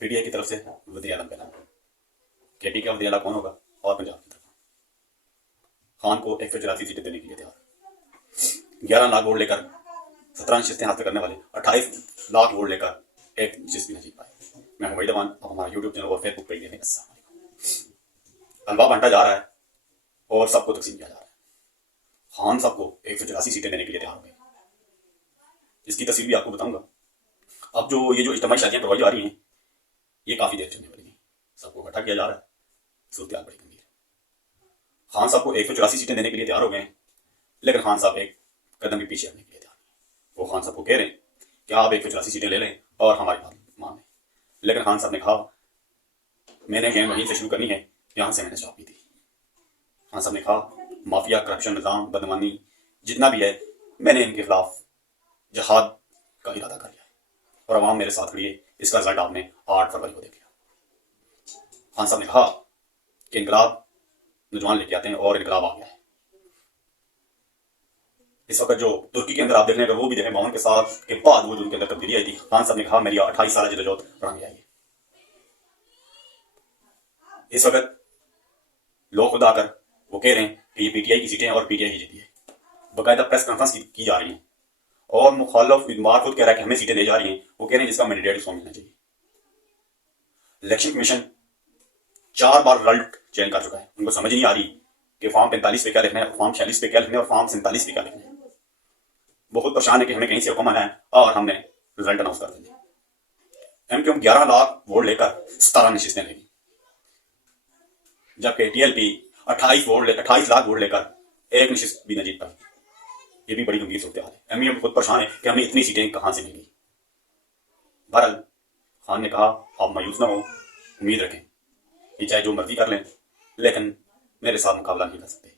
PTI की तरफ से वज़ीर आज़म का नाम, केटी का वज़ीर आला कौन होगा, और पंजाब की तरफ खान को 184 सीटें देने के लिए तैयार। 11 लाख वोट लेकर 17 नशस्तें हासिल करने वाले 28 लाख वोट लेकर एक नशस्त भी नहीं जीत पाए। मैं हूं वहीद अमान, अब हमारा यूट्यूब चैनल और फेसबुक पेज देखें। अस्सलाम वालेकुम। हलवा बांटा जा रहा है और सबको तकसीम किया जा रहा है। खान साहब को 184 सीटें देने के लिए तैयार हो गए। इसकी तस्वीर भी आपको बताऊंगा। अब जो ये जो इज्तिमाई शादियां करवाई जा रही हैं, ये काफी देर चलने वाली हैं। सबको इकट्ठा किया जा रहा है, सूरत बड़ी गंभीर है। खान साहब को 184 सीटें देने के लिए तैयार हो गए हैं, लेकिन खान साहब एक कदम भी पीछे हटने के लिए तैयार नहीं। वो खान साहब को कह रहे हैं कि आप 184 सीटें ले लें और हमारी बात मान लें, लेकिन खान साहब ने कहा मैंने गेम वहीं से शुरू करनी है जहां से मैंने स्टॉप की थी। खान साहब ने कहा माफिया, करप्शन, निजाम, बदमानी जितना भी है, मैंने इनके खिलाफ जहाद का इरादा कर लिया है और अवाम मेरे साथ खड़ी है। इसका रिजल्ट आपने 8 फरवरी को देख लिया। खान साहब ने कहा कि इनकलाब नौजवान लेके आते हैं और इनकलाब आ गया है। इस वक्त जो तुर्की के अंदर आप देख रहे हैं, वो भी देखें 52 के साथ के बाद वो जो उनके अंदर तब्दीली आई थी। खान साहब ने कहा मेरी 28 साल जदोजहद रंग आई है। इस वक्त लोग खुद आकर वो कह रहे हैं कि ये पीटीआई की सीटें और पीटीआई ही जीती है। बाकायदा प्रेस कॉन्फ्रेंस की जा रही है और मुखालिफ उम्मीदवार खुद कह रहा है कि हमें सीटें दे जा रही हैं। वो कह रहे हैं जिसका मैंडेट उसको मिलना चाहिए। इलेक्शन कमीशन 4 बार रिजल्ट चेंज कर चुका है। उनको समझ नहीं आ रही कि फॉर्म 45 पे क्या लिखना है, फॉर्म 46 पे क्या लिखना है और फॉर्म 47 पे क्या लिखना है। बहुत परेशान है कि हमें कहीं से हुक्म आना है और हमने रिजल्ट अनाउंस कर दिया। एमक्यूएम 11 लाख वोट लेकर 17 नशस्तें लेगी, जबकि टीएलपी 28 लाख वोट लेकर एक नशस्त भी न जीत पाई। ये भी बड़ी गंभीर सूरत हाल है। एमईएम खुद परेशान है कि हमें इतनी सीटें कहां से मिलेंगी। बहरहाल खान ने कहा आप मायूस ना हो, उम्मीद रखें, ये चाहे जो मर्जी कर लें, लेकिन मेरे साथ मुकाबला नहीं कर सकते।